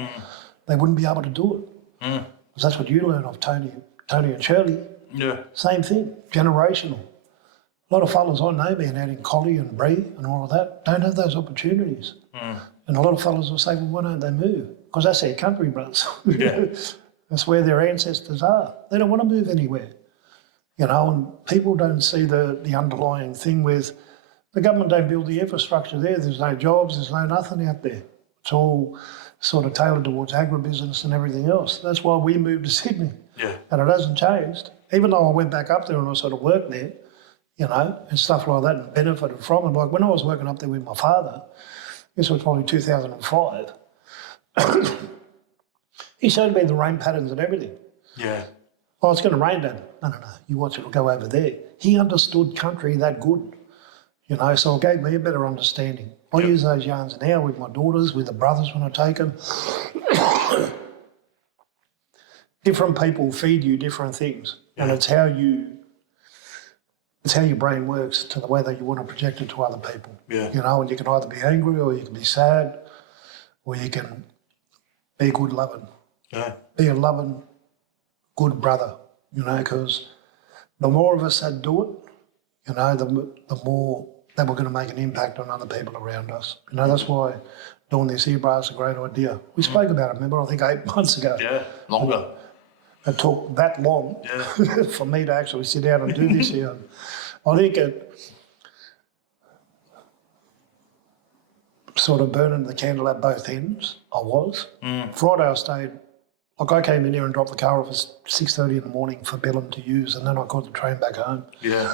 they wouldn't be able to do it. Because that's what you learn of Tony and Shirley. Yeah. Same thing, generational. A lot of fellas I know being out in Collie and Bree and all of that don't have those opportunities. And a lot of fellas will say, well, why don't they move? Because that's their country, brothers. Yeah. That's where their ancestors are. They don't want to move anywhere. And people don't see the underlying thing with the government don't build the infrastructure there. There's no jobs, there's no nothing out there. It's all sort of tailored towards agribusiness and everything else. That's why we moved to Sydney. Yeah. And it hasn't changed. Even though I went back up there and I sort of worked there, and stuff like that and benefited from it. Like when I was working up there with my father, this was probably 2005, he showed me the rain patterns and everything. Yeah. Oh, it's going to rain, Dad. No, you watch it, will go over there. He understood country that good, so it gave me a better understanding. I use those yarns now with my daughters, with the brothers when I take them. Different people feed you different things, and it's how your brain works to the way that you want to project it to other people. Yeah. And you can either be angry or you can be sad or you can be good loving. Yeah. Be a loving, good brother, because the more of us that do it, the more that we're going to make an impact on other people around us. That's why doing this here, bro, is a great idea. We spoke about it, remember, I think 8 months ago. Yeah, longer. It took that long for me to actually sit down and do this here. I think it sort of burning the candle at both ends. I was. Friday I stayed, I came in here and dropped the car off at 6:30 in the morning for Billum to use, and then I caught the train back home. Yeah.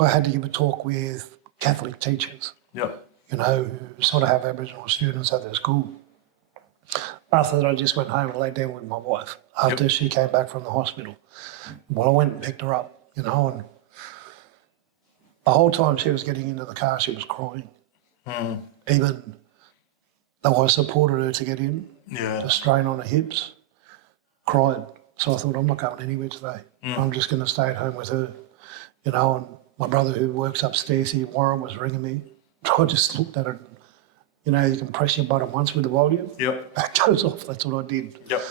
I had to give a talk with Catholic teachers, who sort of have Aboriginal students at their school. After that, I just went home and laid down with my wife after she came back from the hospital. Well, I went and picked her up, and the whole time she was getting into the car, she was crying. Even though I supported her to get in, the strain on her hips, cried. So I thought, I'm not going anywhere today. I'm just going to stay at home with her, and my brother who works upstairs here, Warren, was ringing me. I just looked at it. You can press your button once with the volume. Yep. It goes off. That's what I did. Yep.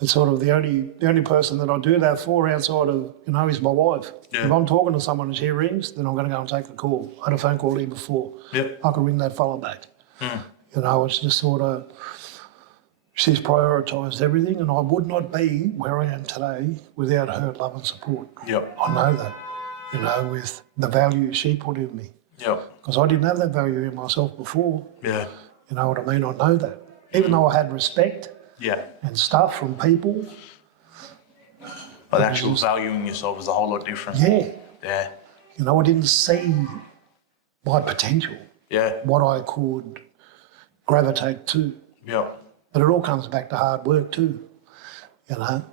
It's sort of the only person that I do that for outside of, is my wife. Yeah. If I'm talking to someone and she rings, then I'm going to go and take the call. I had a phone call here before. Yep. I could ring that fella back. It's just sort of, she's prioritised everything, and I would not be where I am today without her love and support. Yep. I know that, with the value she put in me. Yep. Because I didn't have that value in myself before. Yeah. You know what I mean? I know that. Even though I had respect and stuff from people. But actual valuing yourself is a whole lot different. Yeah. Yeah. I didn't see my potential, Yeah. what I could gravitate to. Yeah. But it all comes back to hard work too, you know.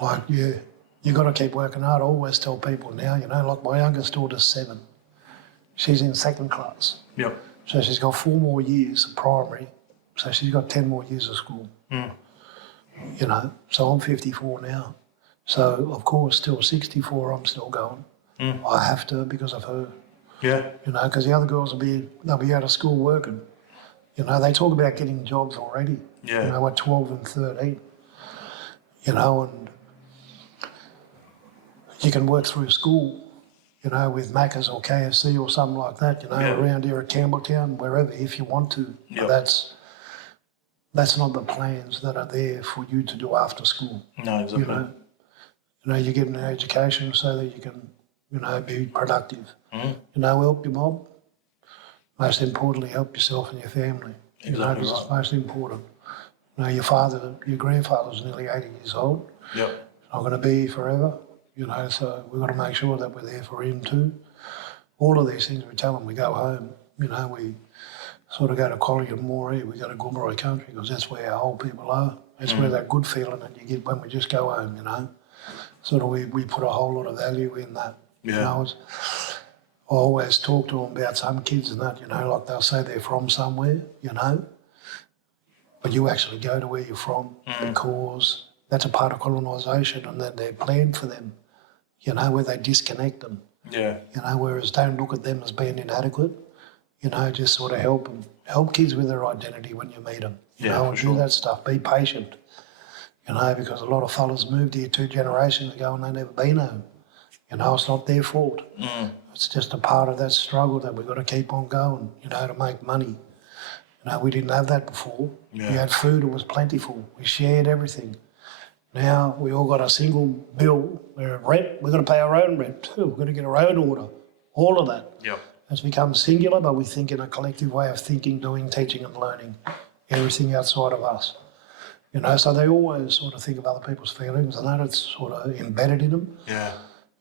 Like you got to keep working hard. I always tell people now, you know, like my youngest daughter's 7. She's in 2nd class. Yeah. So she's got 4 more years of primary. So she's got 10 more years of school. You know, so I'm 54 now. So of course, till 64, I'm still going. I have to because of her. Yeah. You know, because the other girls they'll be out of school working. You know, they talk about getting jobs already. Yeah. You know, at 12 and 13. You know, and you can work through school, you know, with Macca's or KFC or something like that, you know, around here at Campbelltown, wherever, if you want to. Yeah. But that's not the plans that are there for you to do after school. No, exactly. You know, you get an education so that you can, you know, be productive. You know, help your mob. Most importantly, help yourself and your family. Exactly, you know, because it's most important. You know, your grandfather's nearly 80 years old. Yep. He's not going to be here forever. You know, so we've got to make sure that we're there for him too. All of these things we tell him we go home. You know, we sort of go to Collie and Moree, we go to Goomera country because that's where our old people are. That's where that good feeling that you get when we just go home, you know. Sort of we put a whole lot of value in that. Yeah. You know, I always talk to them about some kids and that, you know, like they'll say they're from somewhere, you know, but you actually go to where you're from because that's a part of colonisation and that they're planned for them, you know, where they disconnect them. Yeah. You know, whereas don't look at them as being inadequate, you know, just sort of help them. Help kids with their identity when you meet them, you know, and do that stuff. Be patient, you know, because a lot of fellas moved here 2 generations ago and they never been home. You know, it's not their fault. It's just a part of that struggle that we've got to keep on going, you know, to make money. You know, we didn't have that before. Yeah. We had food, it was plentiful. We shared everything. Now we all got a single bill. We're rent. We've got to pay our own rent too. We've got to get our own order. All of that. Yep. It's become singular, but we think in a collective way of thinking, doing, teaching and learning. Everything outside of us. You know, so they always sort of think of other people's feelings and that it's sort of embedded in them. Yeah.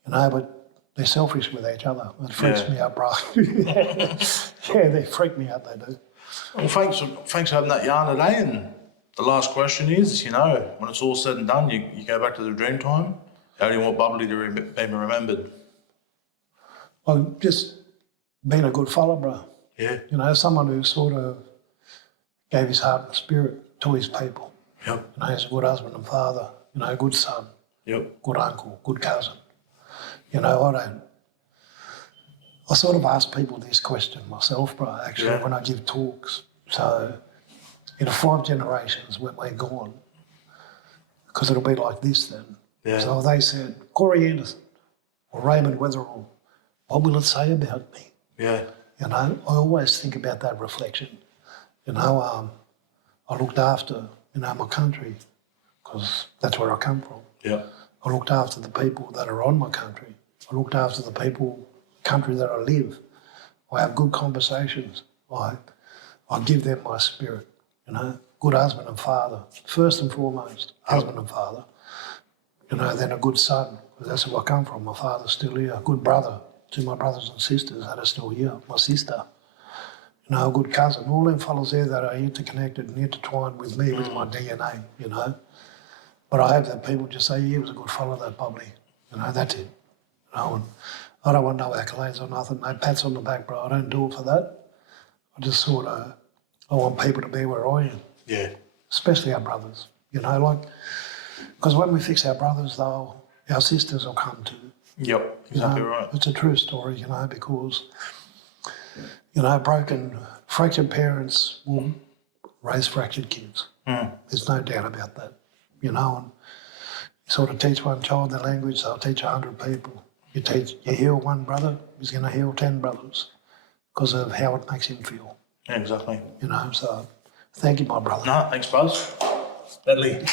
You know, but they're selfish with each other. It freaks me out, bro. Yeah, they freak me out, they do. Well, thanks for having that yarn today. And the last question is, you know, when it's all said and done, you go back to the dream time. How do you want Bubbly to be remembered? Well, just being a good fella, bro. Yeah. You know, someone who sort of gave his heart and spirit to his people. Yep. You know, he's a good husband and father. You know, a good son. Yep. Good uncle, good cousin. You know, I sort of ask people this question myself, bro, actually, when I give talks. So, in 5 generations when we're gone, because it'll be like this then. Yeah. So they said, Corey Anderson or Raymond Weatherall, what will it say about me? Yeah. You know, I always think about that reflection. You know, I looked after, you know, my country because that's where I come from. Yeah. I looked after the people that are on my country. I looked after the country that I live. I have good conversations. I give them my spirit, you know. Good husband and father, first and foremost, husband and father. You know, then a good son, because that's where I come from. My father's still here. A good brother to my brothers and sisters that are still here. My sister, you know, a good cousin. All them fellas there that are interconnected and intertwined with me, with my DNA, you know. But I hope that people just say, yeah, he was a good fellow, that Bubbly. You know, that's it. You know, and I don't want no accolades or nothing, no pats on the back, bro. I don't do it for that. I just sort of, I want people to be where I am. Yeah. Especially our brothers, you know, like, because when we fix our brothers, though, our sisters will come too. Yep, exactly right. It's a true story, you know, because, you know, fractured parents will raise fractured kids. There's no doubt about that, you know, and you sort of teach one child the language, they'll teach 100 people. You heal one brother, he's going to heal 10 brothers because of how it makes him feel. Yeah, exactly. You know, so thank you, my brother. No, thanks, Buzz. Deadly.